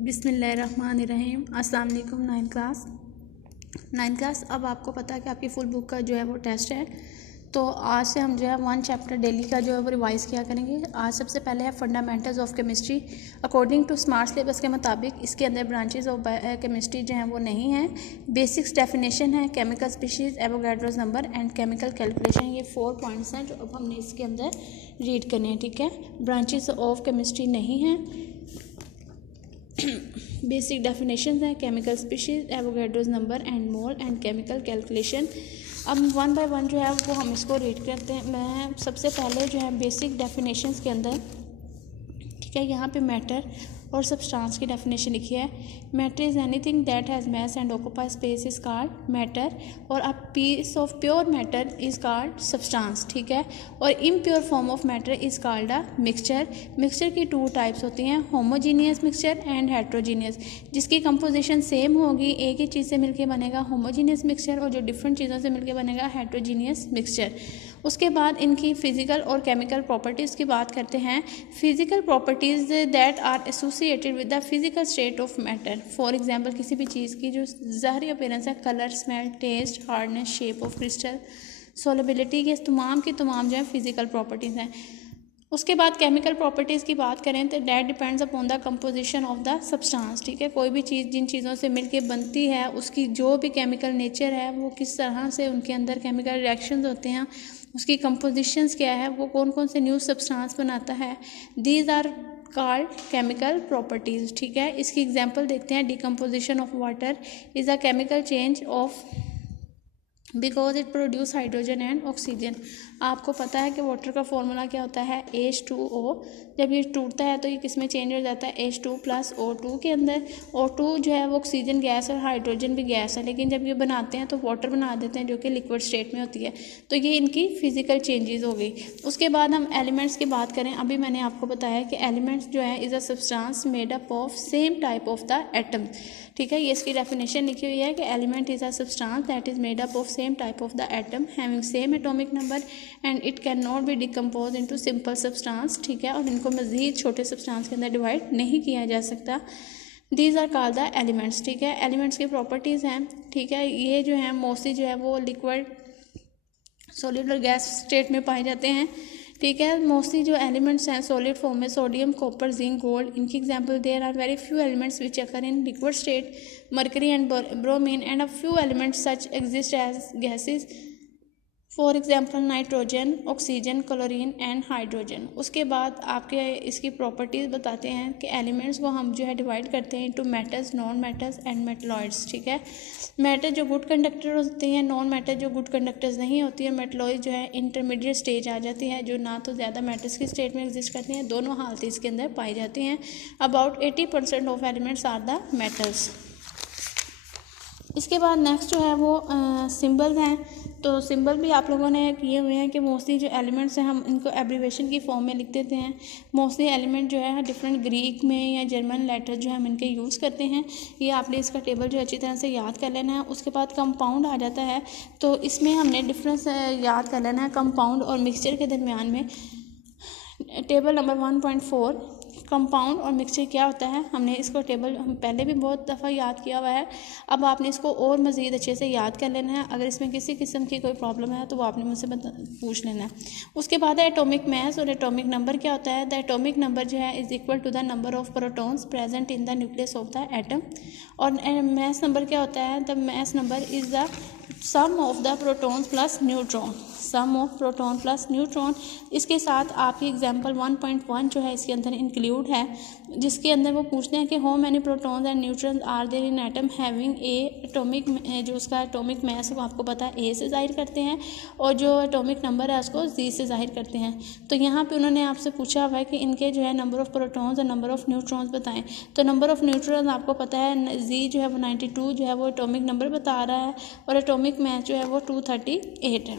बिस्मिल्लाहिर्रहमानिर्रहीम। अस्सलाम वालेकुम। नाइन्थ क्लास अब आपको पता है कि आपकी फुल बुक का जो है वो टेस्ट है। तो आज से हम जो है 1 चैप्टर डेली का जो है वो रिवाइज़ किया करेंगे। आज सबसे पहले है fundamentals of chemistry. According to smart syllabus के मुताबिक इसके अंदर ब्रांचेस ऑफ केमिस्ट्री जो हैं वो नहीं हैं। बेसिक्स डेफिनेशन है, chemical species, Avogadro's number and chemical calculation. ये 4 पॉइंट्स हैं जो अब हमने इसके अंदर रीड करने हैं। ठीक है, ब्रांचेस ऑफ केमिस्ट्री नहीं हैं। बेसिक डेफिनेशन है, chemical species, Avogadro's number and mole and chemical calculation. अब 1 बाय 1 जो है वो हम इसको रीड करते हैं। मैं सबसे पहले जो है बेसिक डेफिनेशंस के अंदर, ठीक है, यहाँ पे मैटर और सब्सटेंस की डेफिनेशन लिखी है। Matter is anything that has mass and occupy space is called matter, और a piece of pure matter is called substance. ठीक है, और impure form of matter is called a mixture. Mixture की 2 types होती हैं, homogeneous mixture and heterogeneous. जिसकी composition same होगी, एक ही चीज़ से मिलके बनेगा होमोजीनियस मिक्सचर, और जो डिफरेंट चीज़ों से मिलके बनेगा हेट्रोजीनियस मिक्सचर। उसके बाद इनकी फिजिकल और केमिकल प्रॉपर्टीज़ की बात करते हैं। Physical properties that are associated with the physical state of matter. For example, किसी भी चीज़ की जो ज़ाहरी अपीयरेंस है, colour, smell, taste, hardness, shape of crystal, solubility, के तमाम की तमाम जो है फिजिकल प्रॉपर्टीज़ हैं। उसके बाद केमिकल प्रॉपर्टीज़ की बात करें तो that depends upon the composition of the substance. ठीक है, कोई भी चीज़ जिन चीज़ों से मिलके बनती है उसकी जो भी केमिकल नेचर है, वो किस तरह से उनके अंदर केमिकल रिएक्शंस होते हैं, उसकी कंपोजिशंस क्या है, वो कौन कौन से न्यू सब्सटेंस बनाता है, these are called chemical properties. ठीक है, इसकी एग्जांपल देखते हैं। Decomposition of water is a chemical change of because it produce hydrogen and oxygen. आपको पता है कि वाटर का फॉर्मूला क्या होता है, H2O। जब ये टूटता है तो ये किस में चेंज हो जाता है, H2 + O2 के अंदर। O2 जो है वो ऑक्सीजन गैस और हाइड्रोजन भी गैस है, लेकिन जब ये बनाते हैं तो वाटर बना देते हैं जो कि लिक्विड स्टेट में होती है। तो ये इनकी फिजिकल चेंजेस हो गई। उसके बाद हम एलिमेंट्स की बात करें। अभी मैंने आपको बताया कि एलिमेंट्स जो है is a substance made up of same type of the atom. ठीक है, ये इसकी डेफिनेशन लिखी हुई है कि element is a substance that is made up of same type of the atom having same atomic number and it can not be decompose into simple substance. ठीक है, और इनको मज़ीद छोटे सब्सटेंस के अंदर डिवाइड नहीं किया जा सकता। These are called the elements. ठीक है, एलिमेंट्स की प्रॉपर्टीज़ हैं। ठीक है, ये जो है मोस्टली जो है वो लिक्विड, सॉलिड और गैस स्टेट में पाए जाते हैं। ठीक है, मोस्टली जो एलिमेंट्स हैं सॉलिड फॉर्म में, सोडियम, कॉपर, जिंक, गोल्ड। इनकी example there are very few elements which occur in liquid state, mercury and bromine, and a few elements such exist as gases, for example nitrogen, oxygen, chlorine and hydrogen. उसके बाद आपके इसकी properties बताते हैं कि elements को हम जो है डिवाइड करते हैं into metals, non metals and metalloids. ठीक है, मेटल जो गुड कंडक्टर होती हैं, नॉन मेटल जो गुड कंडक्टर्स नहीं होती है, मेटलॉइड जो है इंटरमीडिएट स्टेज आ जाती है, जो ना तो ज़्यादा मेटल्स की स्टेट में एग्जिस्ट करती हैं, दोनों हालत इसके अंदर पाई जाती हैं। About 80% of elements are the metals. इसके बाद नेक्स्ट जो है वो सिंबल्स हैं। तो सिंबल भी आप लोगों ने किए हुए हैं कि मोस्टली जो एलिमेंट्स हैं हम इनको एब्रीवेशन की फॉर्म में लिख देते हैं। मोस्टली एलिमेंट जो है डिफरेंट ग्रीक में या जर्मन लेटर जो है हम इनके यूज़ करते हैं। ये आपने इसका टेबल जो अच्छी तरह से याद कर लेना है। उसके बाद कंपाउंड आ जाता है, तो इसमें हमने डिफरेंस याद कर लेना है कंपाउंड और मिक्सचर के दरमियान में। टेबल नंबर 1.4 कंपाउंड और मिक्सचर क्या होता है, हमने इसको टेबल हम पहले भी बहुत दफ़ा याद किया हुआ है। अब आपने इसको और मज़ीद अच्छे से याद कर लेना है। अगर इसमें किसी किस्म की कोई प्रॉब्लम है तो वो आपने मुझसे पूछ लेना है। उसके बाद है एटॉमिक मास और एटॉमिक नंबर क्या होता है। द एटॉमिक नंबर जो है is equal to the number of protons present in the nucleus of the atom. और मास नंबर क्या होता है, the mass number is the sum of the protons plus neutron, sum of proton plus neutron. इसके साथ आपकी example 1.1 जो है इसके अंदर इंक्लूड है, जिसके अंदर वो पूछते हैं कि how many protons and neutrons are there in atom having a atomic, जो उसका एटॉमिक मास है वो आपको पता है ए से जाहिर करते हैं, और जो एटॉमिक नंबर है उसको जी से जाहिर करते हैं। तो यहाँ पे उन्होंने आपसे पूछा हुआ है कि इनके जो है नंबर ऑफ़ प्रोटॉन्स और नंबर ऑफ़ न्यूट्रॉन्स बताएं। तो नंबर ऑफ़ न्यूट्रॉन्स आपको पता है जी जो है वो 92 जो है वो एटॉमिक नंबर बता रहा है, और एटॉमिक मास जो है वो 238 है।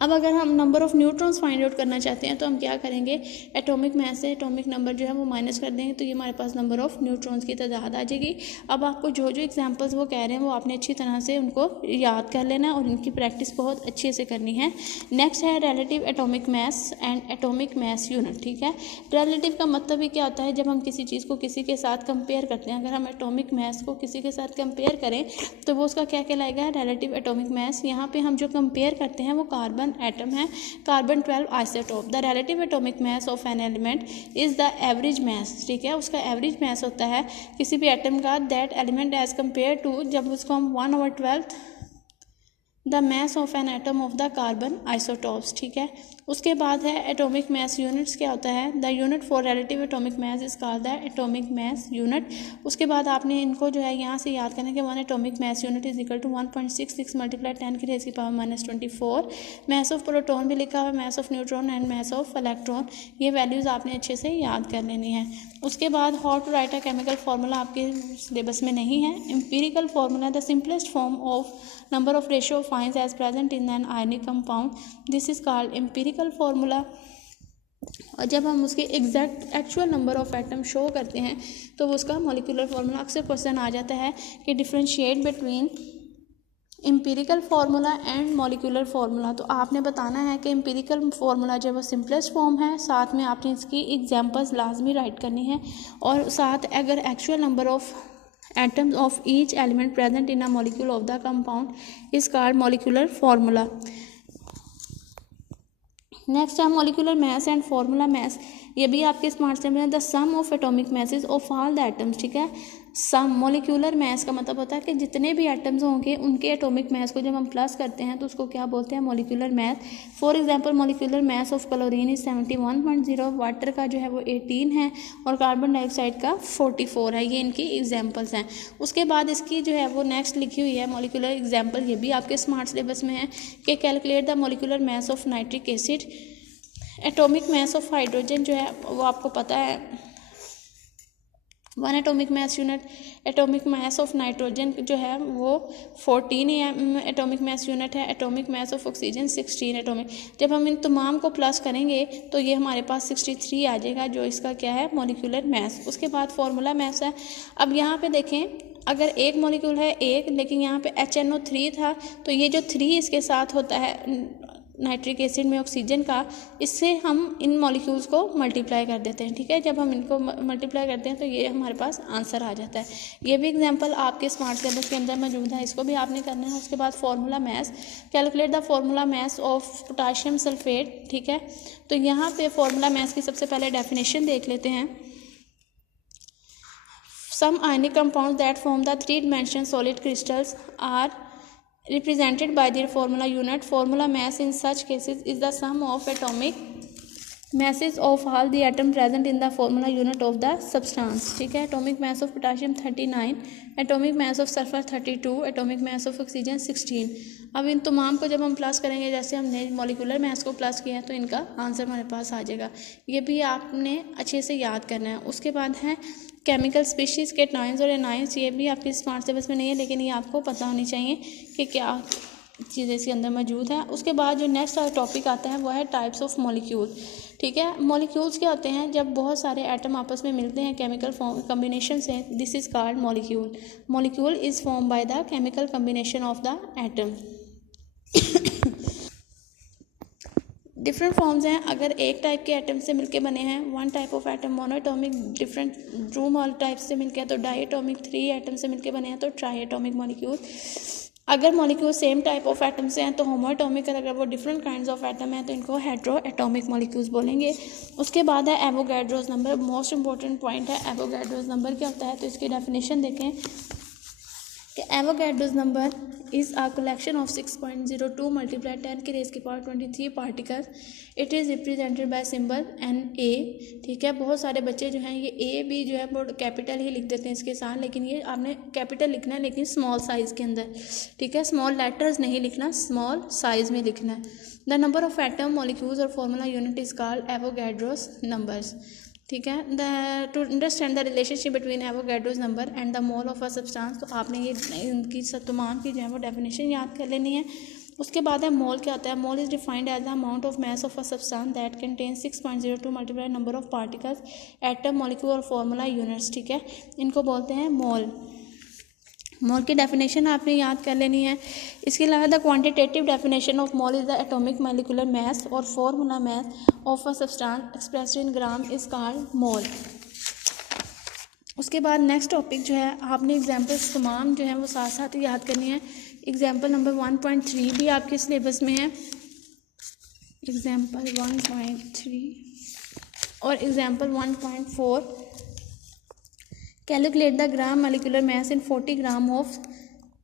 अब अगर हम number of neutrons find out करना चाहते हैं तो हम क्या करेंगे, एटॉमिक मास से एटॉमिक नंबर जो है वो माइनस कर देंगे, तो ये हमारे पास नंबर ऑफ़ न्यूट्रॉन्स की तादाद आ जाएगी। अब आपको जो जो एग्जांपल्स वो कह रहे हैं वो आपने अच्छी तरह से उनको याद कर लेना और इनकी प्रैक्टिस बहुत अच्छे से करनी है। नेक्स्ट है relative atomic mass and atomic mass unit. ठीक है, रिलेटिव का मतलब ही क्या होता है, जब हम किसी चीज़ को किसी के साथ कंपेयर करते हैं, अगर हम एटॉमिक मास को किसी के साथ कंपेयर करें तो वो उसका क्या कहलाएगा, रिलेटिव एटॉमिक मास। यहाँ पे हम जो कंपेयर करते हैं वो कार्बन एटम है, carbon 12 isotope. The relative atomic mass of an element is the average mass. ठीक है, उसका एवरेज मास होता है किसी भी एटम का that element as compare to, जब उसको हम 1/12 the mass of an atom of the carbon isotopes. ठीक है, उसके बाद है एटॉमिक मास यूनिट्स। क्या होता है, the unit for relative atomic mass is called the atomic mass unit. उसके बाद आपने इनको जो है यहाँ से याद करना कि 1 atomic mass unit is equal to 1.66 multiply 10⁻⁻²4। Mass of proton भी लिखा हुआ है, mass of neutron and mass of electron, ये वैल्यूज़ आपने अच्छे से याद कर लेनी है। उसके बाद how to write a chemical formula आपके सिलेबस में नहीं है। Empirical formula, the simplest form of number of ratio of ions as present in an ionic compound, this is called empirical formula। और जब हम उसके exact actual number of atom show करते हैं तो वो उसका मॉलिक्यूलर फार्मूला। अक्सर क्वेश्चन आ जाता है कि differentiate between empirical formula and molecular formula, तो आपने बताना है कि एम्पिरिकल फार्मूला जो वो सिंपलेस्ट फॉर्म है, साथ में आपने इसकी एग्जांपल्स लाजमी राइट करनी है, और साथ अगर actual number of atoms of each element present in a molecule of the compound is called molecular formula। Next है molecular mass and formula mass. ये भी आपके स्मार्ट से में the sum of atomic masses of all the atoms. ठीक है, सम molecular mass का मतलब होता है कि जितने भी एटम्स होंगे उनके एटॉमिक मास को जब हम प्लस करते हैं तो उसको क्या बोलते हैं, molecular mass. For example molecular mass of chlorine is 71.0, water का जो है वो 18 है और कार्बन डाइऑक्साइड का 44 है। ये इनकी एग्जांपल्स हैं। उसके बाद इसकी जो है वो नेक्स्ट लिखी हुई है मॉलिक्यूलर एग्जांपल, ये भी आपके स्मार्ट सिलेबस में है कि calculate the molecular mass of nitric acid. Atomic mass of hydrogen जो है वो आपको पता है 1 atomic mass unit. Atomic mass of nitrogen जो है वो 14 एटॉमिक मास यूनिट है। Atomic mass of oxygen 16 atomic. जब हम इन तमाम को प्लस करेंगे तो ये हमारे पास 63 आ जाएगा, जो इसका क्या है, मॉलिक्यूलर मास। उसके बाद फार्मूला मास है। अब यहाँ पे देखें, अगर एक मॉलिक्यूल है एक, लेकिन यहाँ पे HNO3 था, तो ये जो 3 इसके साथ होता है नाइट्रिक एसिड में ऑक्सीजन का, इससे हम इन मॉलिक्यूल्स को मल्टीप्लाई कर देते हैं। ठीक है, जब हम इनको मल्टीप्लाई करते हैं तो ये हमारे पास आंसर आ जाता है। ये भी एग्जांपल आपके स्मार्ट सिलेबस के अंदर मौजूद है, इसको भी आपने करना है। उसके बाद formula mass, calculate the formula mass of potassium sulphate. ठीक है, तो यहाँ पे फार्मूला मास की सबसे पहले डेफिनेशन देख लेते हैं। Some ionic compounds that form the 3-dimensional solid crystals are represented by their formula unit. Formula mass in such cases is the sum of atomic masses of all the atom present in the formula unit of the substance। ठीक है, atomic mass of potassium 39, atomic mass of sulfur 32, atomic mass of oxygen 16। अब इन तमाम को जब हम plus करेंगे, जैसे हमने मॉलिक्यूलर मास को प्लस किया, तो इनका आंसर हमारे पास आ जाएगा। ये भी आपने अच्छे से याद करना है। उसके बाद है केमिकल स्पीशीज़ के टाइम्स और एनाइंस। ये भी आपकी स्मार्ट सिलेबस में नहीं है, लेकिन ये आपको पता होनी चाहिए कि क्या चीज़ें इसके अंदर मौजूद हैं। उसके बाद जो नेक्स्ट टॉपिक आता है वो है टाइप्स ऑफ मॉलिक्यूल। ठीक है, मॉलिक्यूल्स क्या होते हैं, जब बहुत सारे एटम आपस में मिलते हैं केमिकल कम्बिनेशन से, this is called molecule. Molecule is form by the chemical combination of the atom. Different forms हैं। अगर एक टाइप के एटम से मिलके बने हैं, 1 type of atom monoatomic, different two मॉल टाइप से मिलके, तो डाईएटॉमिक, 3 एटम से मिलके बने हैं तो ट्राईएटॉमिक मॉलिक्यूल। अगर molecule same type of atom से हैं तो होमोएटॉमिक, और अगर वो डिफरेंट काइंड्स ऑफ एटम हैं तो इनको हेटेरोएटॉमिक मॉलिक्यूल्स बोलेंगे। उसके बाद है Avogadro's number, most important point है। एवोगैड्रोस नंबर क्या होता है, तो इसकी डेफिनेशन देखें कि Avogadro's number is a collection of 6.02 multiply 10⁻23 particles. It is represented by symbol Na। ठीक है, बहुत सारे बच्चे जो हैं ये ए भी जो है वो कैपिटल ही लिख देते हैं इसके साथ, लेकिन ये आपने कैपिटल लिखना है, लेकिन स्मॉल साइज़ के अंदर। ठीक है, स्मॉल लेटर्स नहीं लिखना, स्मॉल साइज़ में लिखना है। The number of atom molecules और formula unit is called Avogadro's numbers. ठीक है, to understand the relationship between Avogadro's number and the mole of a substance, तो आपने ये इनकी तमाम की जो है वो डेफिनेशन याद कर लेनी है। उसके बाद है मोल। क्या होता है? Mole is defined as the amount of mass of a substance that contain 6.02 multiply number of particles atom molecule और फॉर्मूला यूनिट्स। ठीक है, इनको बोलते हैं मोल। मोल की डेफिनेशन आपने याद कर लेनी है। इसके अलावा the quantitative definition of mole is the atomic molecular mass और formula mass of a substance expressed in gram is called mole. उसके बाद नेक्स्ट टॉपिक जो है आपने एग्जांपल्स तमाम जो है वो साथ साथ याद करनी है। एग्जांपल नंबर 1.3 भी आपके सिलेबस में है, एग्जांपल 1.3 और example 1.4। Calculate the gram molecular mass in 40 gram of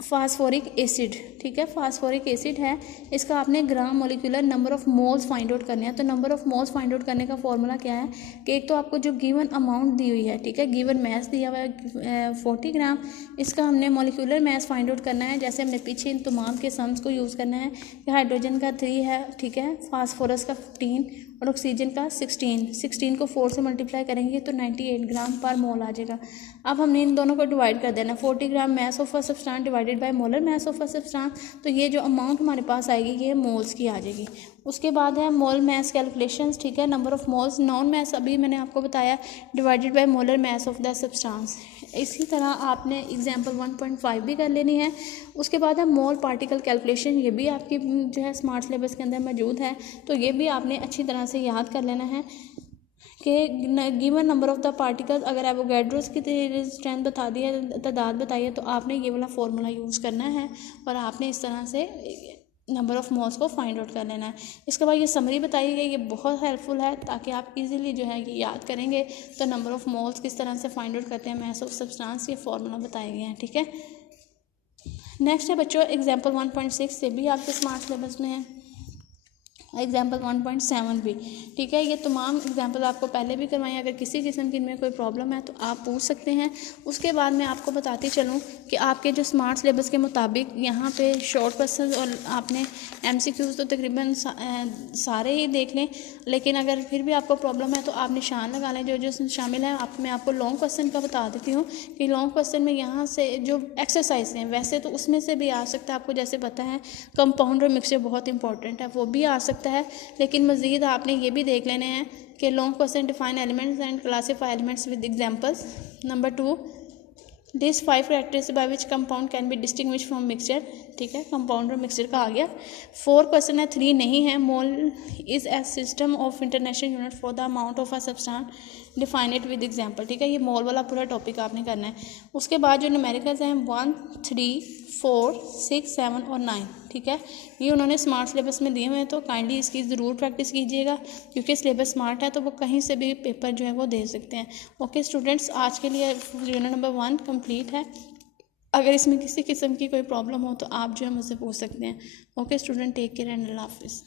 phosphoric acid. ठीक है, फास्फोरिक एसिड है, इसका आपने gram molecular number of moles find out करने हैं। तो number of moles find out करने का फॉर्मूला क्या है कि एक तो आपको जो गिवन अमाउंट दी हुई है, ठीक है, गिवन मास दिया हुआ है 40 ग्राम, इसका हमने मॉलिक्यूलर मास फाइंड आउट करना है। जैसे हमने पीछे इन तमाम के सम्स को यूज़ करना है कि हाइड्रोजन का 3 है, ठीक है, फास्फोरस का 15 और ऑक्सीजन का 16 को 4 से मल्टीप्लाई करेंगे तो 98 ग्राम पर मोल आ जाएगा। अब हमने इन दोनों को डिवाइड कर देना, 40 gram mass of a substance divided by molar mass of a substance, तो ये जो अमाउंट हमारे पास आएगी ये मोल्स की आ जाएगी। उसके बाद है मोल मास कैलकुलेशंस। ठीक है, नंबर ऑफ मोल्स नॉन मास अभी मैंने आपको बताया divided by molar mass of the substance. इसी तरह आपने एग्जांपल 1.5 भी कर लेनी है। उसके बाद है मोल पार्टिकल कैलकुलेशन, ये भी आपकी जो है स्मार्ट सिलेबस के अंदर मौजूद है, तो ये भी आपने अच्छी तरह से याद कर लेना है कि given number of the particles, अगर एवोगैड्रोस की स्ट्रेंथ बता दी है, तादाद बताई है, तो आपने ये वाला फॉर्मूला यूज़ करना है और आपने इस तरह से नंबर ऑफ मोल्स को फाइंड आउट कर लेना है। इसके बाद ये समरी बताई गई, ये बहुत हेल्पफुल है ताकि आप इजीली जो है ये याद करेंगे। तो नंबर ऑफ मोल्स किस तरह से फाइंड आउट करते हैं, मास ऑफ सब्सटेंस, ये फॉर्मूला बताए गए हैं। ठीक है, नेक्स्ट है बच्चों एग्जाम्पल 1.6, से भी आपके स्मार्ट सिलेबस में है। एग्जाम्पल 1.7 भी, ठीक है, ये तमाम एग्जाम्पल आपको पहले भी करवाएं। अगर किसी किस्म की इनमें कोई प्रॉब्लम है तो आप पूछ सकते हैं। उसके बाद मैं आपको बताती चलूँ कि आपके जो स्मार्ट सिलेबस के मुताबिक यहाँ पे शॉर्ट क्वेश्चन और आपने MCQs तो तकरीबन सारे ही देख लें, लेकिन अगर फिर भी आपको प्रॉब्लम है तो आप निशान लगा लें जो जो शामिल है। मैं आपको लॉन्ग क्वेश्चन का बता देती हूँ कि लॉन्ग क्वेश्चन में यहाँ से जो एक्सरसाइज हैं वैसे तो उसमें से भी आ सकता है, आपको जैसे पता है कंपाउंड और मिक्सचर बहुत इंपॉर्टेंट है, वो भी आ सकता है, लेकिन मज़ीद आपने ये भी देख लेने हैं कि long question define elements and classify elements with examples. Number 2, this 5 characteristics by which compound can be distinguish from mixture. ठीक है, कंपाउंड और मिक्सचर का आ गया। 4 क्वेश्चन है, 3 नहीं है। Mole is a system of international unit for the amount of a substance, define it with example. ठीक है, ये मोल वाला पूरा टॉपिक आपने करना है। उसके बाद जो न्यूमेरिकल्स हैं 1, 3, 4, 6, 7 और 9, ठीक है, ये उन्होंने स्मार्ट सिलेबस में दिए हुए हैं, तो काइंडली इसकी ज़रूर प्रैक्टिस कीजिएगा क्योंकि सिलेबस स्मार्ट है तो वो कहीं से भी पेपर जो है वो दे सकते हैं। ओके स्टूडेंट्स, आज के लिए यूनिट नंबर 1 कंप्लीट है। अगर इसमें किसी किस्म की कोई प्रॉब्लम हो तो आप जो है मुझसे पूछ सकते हैं। Okay student, take care and अल्लाह हाफिज़।